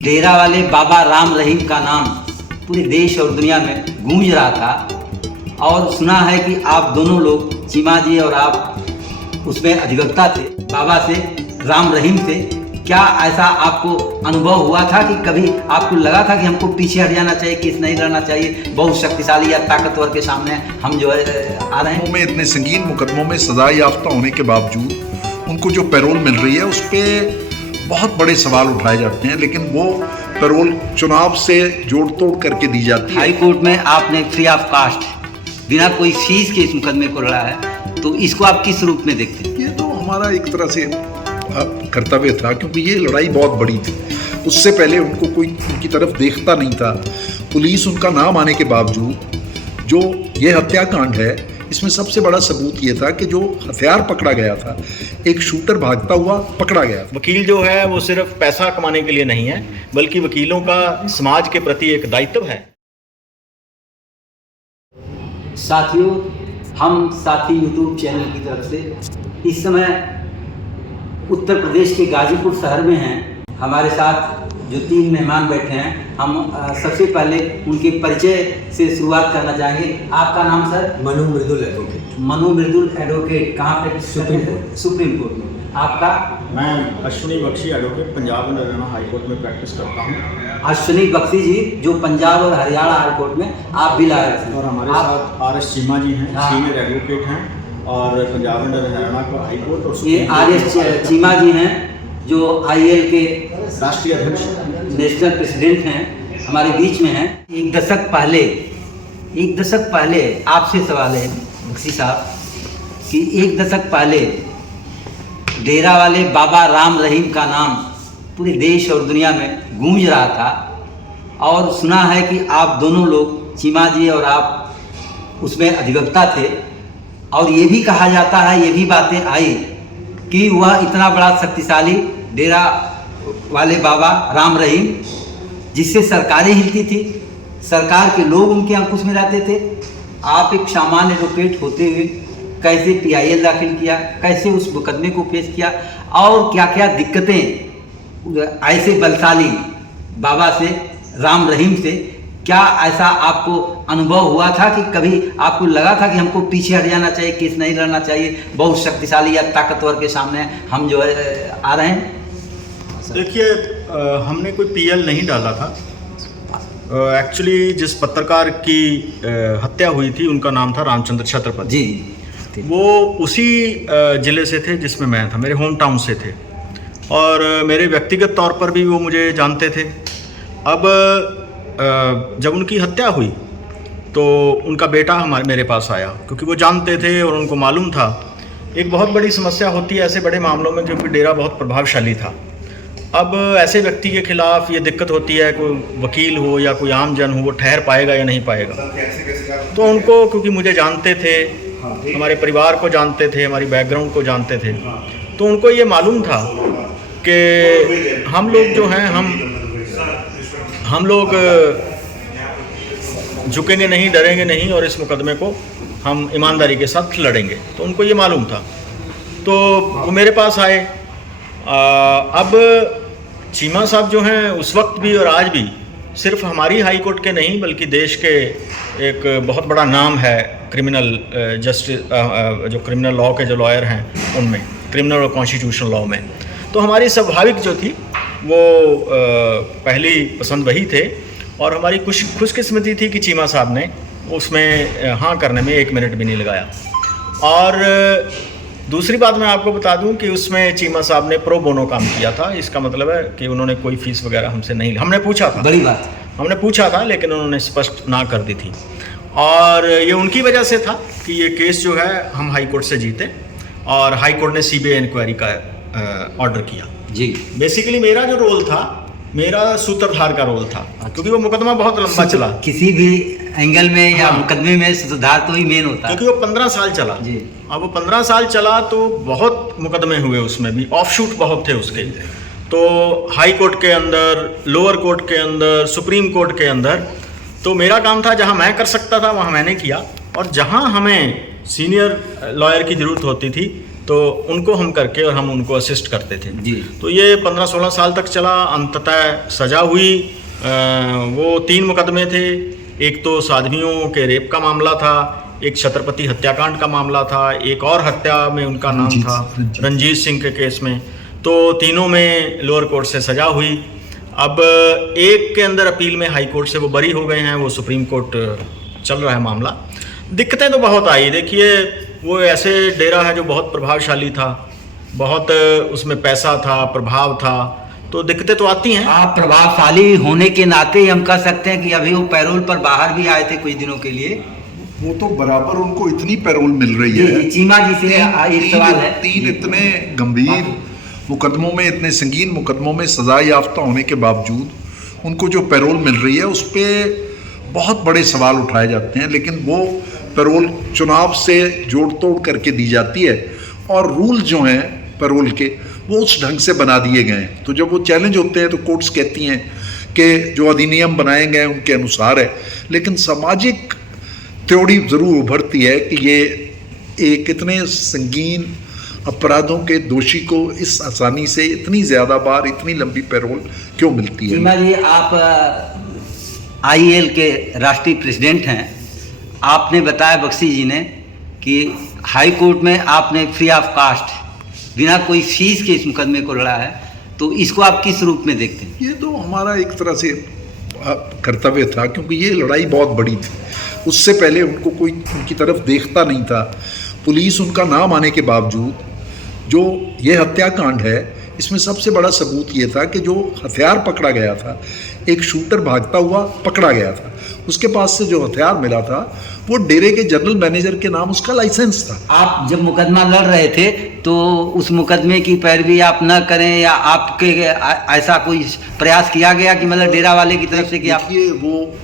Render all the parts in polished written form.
डेरा वाले बाबा राम रहीम का नाम पूरे देश और दुनिया में गूंज रहा था और सुना है कि आप दोनों लोग, चीमा जी और आप, उसमें अधिवक्ता थे। बाबा से, राम रहीम से क्या ऐसा आपको अनुभव हुआ था कि कभी आपको लगा था कि हमको पीछे हट जाना चाहिए, केस नहीं लड़ना चाहिए, बहुत शक्तिशाली या ताकतवर के सामने हम जो है आ रहे हैं? में इतने संगीन मुकदमों में सजा याफ्ता होने के बावजूद उनको जो पैरोल मिल रही है उस पर बहुत बड़े सवाल उठाए जाते हैं, लेकिन वो पैरोल चुनाव से जोड़ तोड़ करके दी जाती है। हाई कोर्ट में आपने फ्री ऑफ कास्ट बिना कोई फीस के इस मुकदमे को लड़ा है, तो इसको आप किस रूप में देखते हैं? ये तो हमारा एक तरह से कर्तव्य था, क्योंकि ये लड़ाई बहुत बड़ी थी। उससे पहले उनको कोई उनकी तरफ देखता नहीं था। पुलिस उनका नाम आने के बावजूद जो ये हत्याकांड है, इसमें सबसे बड़ा सबूत ये था कि जो हथियार पकड़ा गया था, एक शूटर भागता हुआ पकड़ा गया था। वकील जो है वो सिर्फ पैसा कमाने के लिए नहीं है, बल्कि वकीलों का समाज के प्रति एक दायित्व है। साथियों, हम साथी यूट्यूब चैनल की तरफ से इस समय उत्तर प्रदेश के गाजीपुर शहर में हैं। हमारे साथ जो 3 मेहमान बैठे हैं, हम सबसे पहले उनके परिचय से शुरुआत करना चाहेंगे। आपका नाम sir? Manu Mridul advocate. Manu Mridul advocate, कहाँ पे? सुप्रीम कोर्ट में। आपका? मैं Ashwini Bakshi advocate, Punjab and Haryana high court में प्रैक्टिस करता हूँ। अश्विनी बख्शी जी जो पंजाब और हरियाणा हाई कोर्ट में आप भी लाए थे। और हमारे साथ RS चीमा जी हैं, सीनियर एडवोकेट हैं और पंजाब एंड हरियाणा का हाई कोर्ट। और ये RS चीमा जी हैं जो IAL के राष्ट्रीय अध्यक्ष, नेशनल प्रेसिडेंट हैं, हमारे बीच में हैं। एक दशक पहले आपसे सवाल है बख्शी साहब कि एक दशक पहले डेरा वाले बाबा राम रहीम का नाम पूरे देश और दुनिया में गूंज रहा था और सुना है कि आप दोनों लोग, चीमा जी और आप, उसमें अधिवक्ता थे और ये भी कहा जाता है, ये भी बातें आई कि वह इतना बड़ा शक्तिशाली डेरा वाले बाबा राम रहीम, जिससे सरकारें हिलती थी, सरकार के लोग उनके अंकुश में रहते थे। आप एक सामान्य एडवोकेट होते हुए कैसे PIL दाखिल किया, कैसे उस मुकदमे को पेश किया और क्या क्या दिक्कतें ऐसे बलशाली बाबा से, राम रहीम से, क्या ऐसा आपको अनुभव हुआ था कि कभी आपको लगा था कि हमको पीछे हट जाना चाहिए, केस नहीं लड़ना चाहिए, बहुत शक्तिशाली या ताकतवर के सामने हम जो है आ रहे हैं? देखिए, हमने कोई PL नहीं डाला था। एक्चुअली जिस पत्रकार की हत्या हुई थी उनका नाम था रामचंद्र छत्रपति जी। वो उसी ज़िले से थे जिसमें मैं था, मेरे होम टाउन से थे और मेरे व्यक्तिगत तौर पर भी वो मुझे जानते थे। अब जब उनकी हत्या हुई तो उनका बेटा मेरे पास आया, क्योंकि वो जानते थे और उनको मालूम था एक बहुत बड़ी समस्या होती है ऐसे बड़े मामलों में, क्योंकि डेरा बहुत प्रभावशाली था। अब ऐसे व्यक्ति के खिलाफ ये दिक्कत होती है, कोई वकील हो या कोई आम जन हो, वो ठहर पाएगा या नहीं पाएगा। तो उनको, क्योंकि मुझे जानते थे, हमारे परिवार को जानते थे, हमारी बैकग्राउंड को जानते थे, तो उनको ये मालूम था कि हम लोग जो हैं, हम लोग झुकेंगे नहीं, डरेंगे नहीं और इस मुकदमे को हम ईमानदारी के साथ लड़ेंगे। तो उनको ये मालूम था, तो वो मेरे पास आए। अब चीमा साहब जो हैं उस वक्त भी और आज भी सिर्फ हमारी हाई कोर्ट के नहीं, बल्कि देश के एक बहुत बड़ा नाम है क्रिमिनल जस्टिस, जो क्रिमिनल लॉ के जो लॉयर हैं उनमें, क्रिमिनल और कॉन्स्टिट्यूशनल लॉ में। तो हमारी स्वाभाविक जो थी वो पहली पसंद वही थे और हमारी खुशकिस्मती थी कि चीमा साहब ने उसमें हाँ करने में 1 मिनट भी नहीं लगाया। और दूसरी बात मैं आपको बता दूं कि उसमें चीमा साहब ने प्रो बोनो काम किया था। इसका मतलब है कि उन्होंने कोई फीस वगैरह हमसे नहीं, हमने पूछा था, बड़ी बात, हमने पूछा था, लेकिन उन्होंने स्पष्ट ना कर दी थी। और ये उनकी वजह से था कि ये केस जो है हम हाई कोर्ट से जीते और हाई कोर्ट ने CBI इंक्वायरी का ऑर्डर किया जी। बेसिकली मेरा जो रोल था, मेरा सूत्रधार का रोल था, क्योंकि वो मुकदमा बहुत लंबा चला। किसी भी एंगल में या मुकदमे में सूत्रधार तो ही मेन होता है, क्योंकि वो 15 साल चला जी। अब वो 15 साल चला तो बहुत मुकदमे हुए, उसमें भी ऑफशूट बहुत थे उसके। तो हाई कोर्ट के अंदर, लोअर कोर्ट के अंदर, सुप्रीम कोर्ट के अंदर, तो मेरा काम था जहाँ मैं कर सकता था वहाँ मैंने किया, और जहाँ हमें सीनियर लॉयर की ज़रूरत होती थी तो उनको हम करके और हम उनको असिस्ट करते थे जी। तो ये 15-16 साल तक चला। अंततः सजा हुई। वो 3 मुकदमे थे। एक तो साध्वियों के रेप का मामला था, एक छत्रपति हत्याकांड का मामला था, एक और हत्या में उनका नाम था रंजीत सिंह के केस में। तो तीनों में लोअर कोर्ट से सजा हुई। अब एक के अंदर अपील में हाई कोर्ट से वो बरी हो गए हैं, वो सुप्रीम कोर्ट चल रहा है मामला। दिक्कतें तो बहुत आई। देखिए, वो ऐसे डेरा है जो बहुत प्रभावशाली था, बहुत उसमें पैसा था, प्रभाव था, तो दिक्कतें तो आती हैं। आप प्रभावशाली होने के नाते हम कह सकते हैं कि अभी वो पैरोल पर बाहर भी आए थे कुछ दिनों के लिए। वो तो बराबर उनको इतनी पैरोल मिल रही है। चीमा जी से एक सवाल है। 3 इतने गंभीर मुकदमों में, इतने संगीन मुकदमों में सजा याफ्ता होने के बावजूद उनको जो पैरोल मिल रही है उस पर बहुत बड़े सवाल उठाए जाते हैं। लेकिन वो पैरोल चुनाव से जोड़ तोड़ करके दी जाती है और रूल जो हैं पैरोल के वो उस ढंग से बना दिए गए हैं। तो जब वो चैलेंज होते हैं तो कोर्ट्स कहती हैं कि जो अधिनियम बनाए गए उनके अनुसार है। लेकिन सामाजिक थ्योरी ज़रूर उभरती है कि ये एक इतने संगीन अपराधों के दोषी को इस आसानी से इतनी ज़्यादा बार इतनी लंबी पैरोल क्यों मिलती है। चीमा जी, आप IAL के राष्ट्रीय प्रेसिडेंट हैं। आपने बताया बख्शी जी ने कि हाई कोर्ट में आपने फ्री ऑफ कास्ट बिना कोई फीस के इस मुकदमे को लड़ा है, तो इसको आप किस रूप में देखते हैं? ये तो हमारा एक तरह से कर्तव्य था, क्योंकि ये लड़ाई बहुत बड़ी थी। उससे पहले उनको कोई उनकी तरफ देखता नहीं था। पुलिस उनका नाम आने के बावजूद जो ये हत्याकांड है, इसमें सबसे बड़ा सबूत ये था कि जो हथियार पकड़ा गया था, एक शूटर भागता हुआ पकड़ा गया था। उसके पास से जो हथियार मिला था वो डेरे के जनरल मैनेजर के नाम उसका लाइसेंस था। आप जब मुकदमा लड़ रहे थे तो उस मुकदमे की पैरवी आप न करें, या आपके ऐसा कोई प्रयास किया गया कि मतलब डेरा वाले की तरफ से कि आप देखिए, वो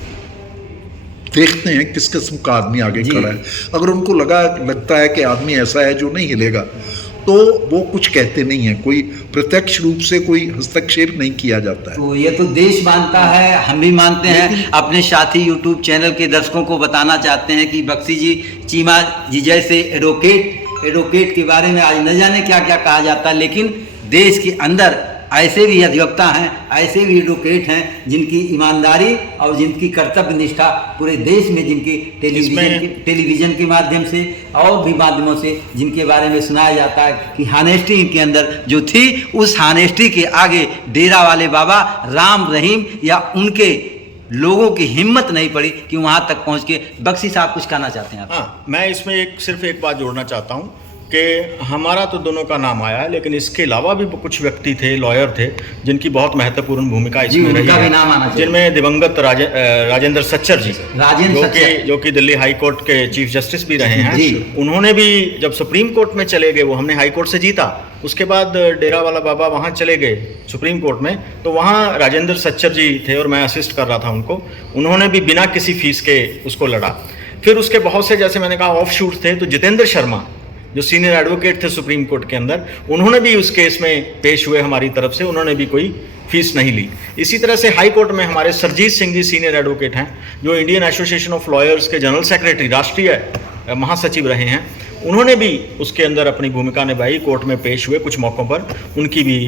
देखते हैं किस किस्म का आदमी आगे खड़ा है। अगर उनको लगता है कि आदमी ऐसा है जो नहीं हिलेगा, तो वो कुछ कहते नहीं है। कोई प्रत्यक्ष रूप से कोई हस्तक्षेप नहीं किया जाता है। तो ये तो देश मानता है, हम भी मानते हैं। अपने साथी यूट्यूब चैनल के दर्शकों को बताना चाहते हैं कि बख्शी जी, चीमा जी जैसे एडवोकेट के बारे में आज न जाने क्या क्या कहा जाता है, लेकिन देश के अंदर ऐसे भी अधिवक्ता हैं, ऐसे भी एडवोकेट हैं जिनकी ईमानदारी और जिनकी कर्तव्य निष्ठा पूरे देश में, जिनकी टेलीविज़न के माध्यम से और भी माध्यमों से जिनके बारे में सुनाया जाता है कि हानेस्टी इनके अंदर जो थी, उस हानेस्टी के आगे डेरा वाले बाबा राम रहीम या उनके लोगों की हिम्मत नहीं पड़ी कि वहाँ तक पहुँच के। बख्शी साहब कुछ कहना चाहते हैं आप? हाँ, मैं इसमें सिर्फ एक बात जोड़ना चाहता हूँ कि हमारा तो दोनों का नाम आया है, लेकिन इसके अलावा भी कुछ व्यक्ति थे, लॉयर थे, जिनकी बहुत महत्वपूर्ण भूमिका इसमें रही है, जिनमें दिवंगत राजेंद्र सच्चर जी, जो कि दिल्ली हाई कोर्ट के चीफ जस्टिस भी रहे हैं। उन्होंने भी जब सुप्रीम कोर्ट में चले गए, वो हमने हाई कोर्ट से जीता, उसके बाद डेरा वाला बाबा वहाँ चले गए सुप्रीम कोर्ट में, तो वहाँ राजेंद्र सच्चर जी थे और मैं असिस्ट कर रहा था उनको। उन्होंने भी बिना किसी फीस के उसको लड़ा। फिर उसके बहुत से, जैसे मैंने कहा, ऑफ शूट थे। तो जितेंद्र शर्मा जो सीनियर एडवोकेट थे सुप्रीम कोर्ट के अंदर, उन्होंने भी उस केस में पेश हुए हमारी तरफ से, उन्होंने भी कोई फीस नहीं ली। इसी तरह से हाई कोर्ट में हमारे सरजीत सिंह जी सीनियर एडवोकेट हैं, जो इंडियन एसोसिएशन ऑफ लॉयर्स के जनरल सेक्रेटरी, राष्ट्रीय महासचिव रहे हैं। उन्होंने भी उसके अंदर अपनी भूमिका निभाई, कोर्ट में पेश हुए कुछ मौक़ों पर। उनकी भी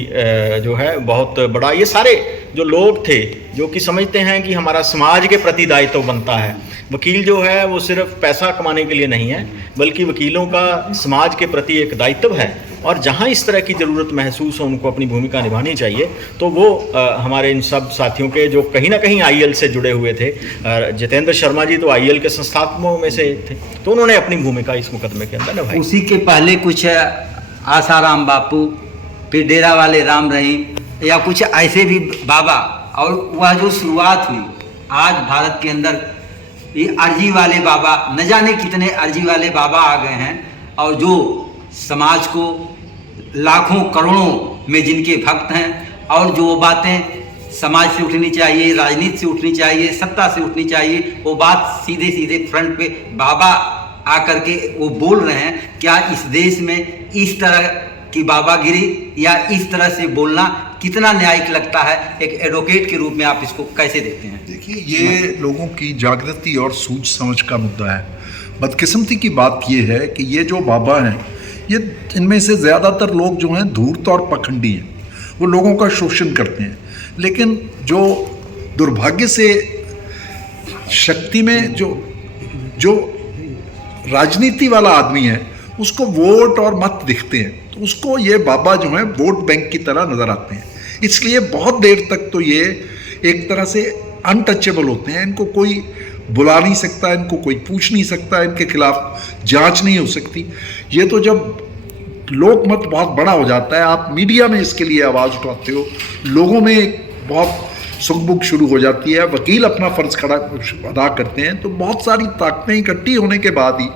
जो है बहुत बड़ा, ये सारे जो लोग थे जो कि समझते हैं कि हमारा समाज के प्रति दायित्व बनता है। वकील जो है वो सिर्फ पैसा कमाने के लिए नहीं है, बल्कि वकीलों का समाज के प्रति एक दायित्व है, और जहाँ इस तरह की ज़रूरत महसूस हो उनको अपनी भूमिका निभानी चाहिए। तो वो हमारे इन सब साथियों के जो कहीं ना कहीं IAL से जुड़े हुए थे, जितेंद्र शर्मा जी तो IAL के संस्थापकों में से थे, तो उन्होंने अपनी भूमिका इस मुकदमे के अंदर निभाई। उसी के पहले कुछ आसाराम बापू, फिर डेरा वाले राम रहीम, या कुछ ऐसे भी बाबा, और वह जो शुरुआत हुई आज भारत के अंदर, ये अर्जी वाले बाबा, न जाने कितने अर्जी वाले बाबा आ गए हैं, और जो समाज को लाखों करोड़ों में जिनके भक्त हैं, और जो बातें समाज से उठनी चाहिए, राजनीति से उठनी चाहिए, सत्ता से उठनी चाहिए, वो बात सीधे सीधे फ्रंट पे बाबा आकर के वो बोल रहे हैं। क्या इस देश में इस तरह की बाबागिरी या इस तरह से बोलना कितना न्यायिक लगता है? एक एडवोकेट के रूप में आप इसको कैसे देखते हैं? देखिए, ये लोगों की जागृति और सूझ समझ का मुद्दा है। बदकिस्मती की बात ये है कि ये जो बाबा हैं, ये इनमें से ज़्यादातर लोग जो हैं धूर्त और पखंडी हैं, वो लोगों का शोषण करते हैं। लेकिन जो दुर्भाग्य से शक्ति में जो राजनीति वाला आदमी है उसको वोट और मत दिखते हैं, तो उसको ये बाबा जो हैं वोट बैंक की तरह नज़र आते हैं। इसलिए बहुत देर तक तो ये एक तरह से अनटचेबल होते हैं, इनको कोई बुला नहीं सकता, इनको कोई पूछ नहीं सकता, इनके खिलाफ जांच नहीं हो सकती। ये तो जब लोकमत बहुत बड़ा हो जाता है, आप मीडिया में इसके लिए आवाज़ उठाते हो, लोगों में एक बहुत सुगबुग शुरू हो जाती है, वकील अपना फ़र्ज खड़ा अदा करते हैं, तो बहुत सारी ताकतें इकट्ठी होने के बाद ही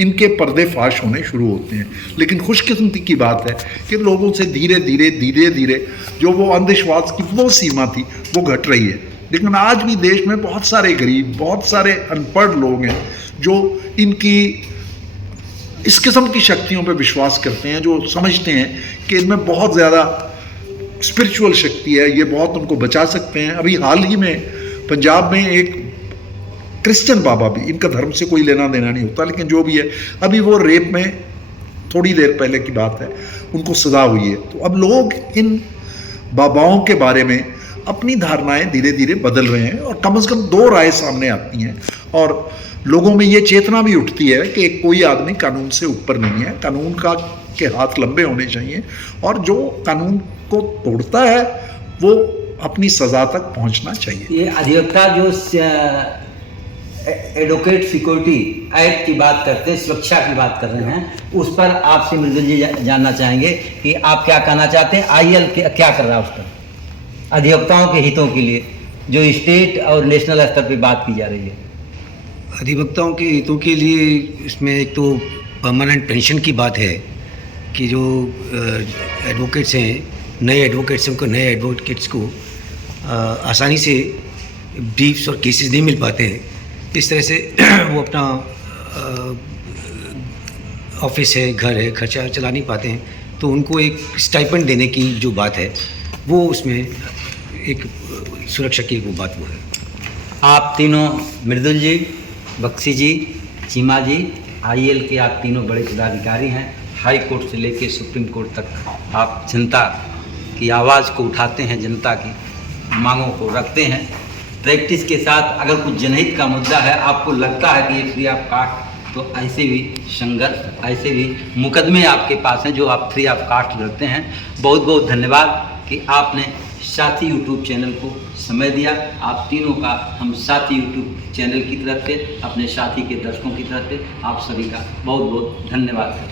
इनके पर्दे फाश होने शुरू होते हैं। लेकिन खुशकिस्मती की बात है कि लोगों से धीरे धीरे जो वो अंधविश्वास की वो सीमा थी वो घट रही है। लेकिन आज भी देश में बहुत सारे गरीब, बहुत सारे अनपढ़ लोग हैं जो इनकी इस किस्म की शक्तियों पर विश्वास करते हैं, जो समझते हैं कि इनमें बहुत ज़्यादा स्पिरिचुअल शक्ति है, ये बहुत उनको बचा सकते हैं। अभी हाल ही में पंजाब में एक क्रिश्चियन बाबा भी, इनका धर्म से कोई लेना देना नहीं होता, लेकिन जो भी है, अभी वो रेप में थोड़ी देर पहले की बात है, उनको सज़ा हुई है। तो अब लोग इन बाबाओं के बारे में अपनी धारणाएं धीरे धीरे बदल रहे हैं और कम से कम दो राय सामने आती हैं और लोगों में ये चेतना भी उठती है कि कोई आदमी कानून से ऊपर नहीं है, कानून के हाथ लंबे होने चाहिए और जो कानून को तोड़ता है वो अपनी सज़ा तक पहुंचना चाहिए। ये अधिवक्ता जो एडवोकेट सिक्योरिटी एक्ट की बात करते हैं, सुरक्षा की बात कर रहे हैं, उस पर आपसे मृदुल जी जानना चाहेंगे कि आप क्या कहना चाहते हैं, आईएल क्या कर रहा है उस पर अधिवक्ताओं के हितों के लिए, जो स्टेट और नेशनल स्तर पर बात की जा रही है। अधिवक्ताओं के हितों के लिए इसमें एक तो परमानेंट पेंशन की बात है कि जो एडवोकेट्स हैं, नए एडवोकेट्स हैं, उनको नए एडवोकेट्स को आसानी से ब्रीफ्स और केसेस नहीं मिल पाते हैं। इस तरह से वो अपना ऑफिस है, घर है, खर्चा चला नहीं पाते हैं, तो उनको एक स्टाइपेंड देने की जो बात है वो उसमें एक सुरक्षा की वो बात वो है। आप तीनों, मृदुल जी, बख्शी जी, चीमा जी, आईएल के आप तीनों बड़े पदाधिकारी हैं। हाई कोर्ट से लेकर सुप्रीम कोर्ट तक आप जनता की आवाज़ को उठाते हैं, जनता की मांगों को रखते हैं। प्रैक्टिस के साथ अगर कुछ जनहित का मुद्दा है, आपको लगता है कि ये फ्री ऑफ कास्ट, तो ऐसे भी संघर्ष, ऐसे भी मुकदमे आपके पास हैं जो आप फ्री ऑफ कास्ट लड़ते हैं। बहुत बहुत धन्यवाद कि आपने साथी यूट्यूब चैनल को समय दिया। आप तीनों का हम साथी यूट्यूब चैनल की तरफ से, अपने साथी के दर्शकों की तरफ से आप सभी का बहुत बहुत धन्यवाद।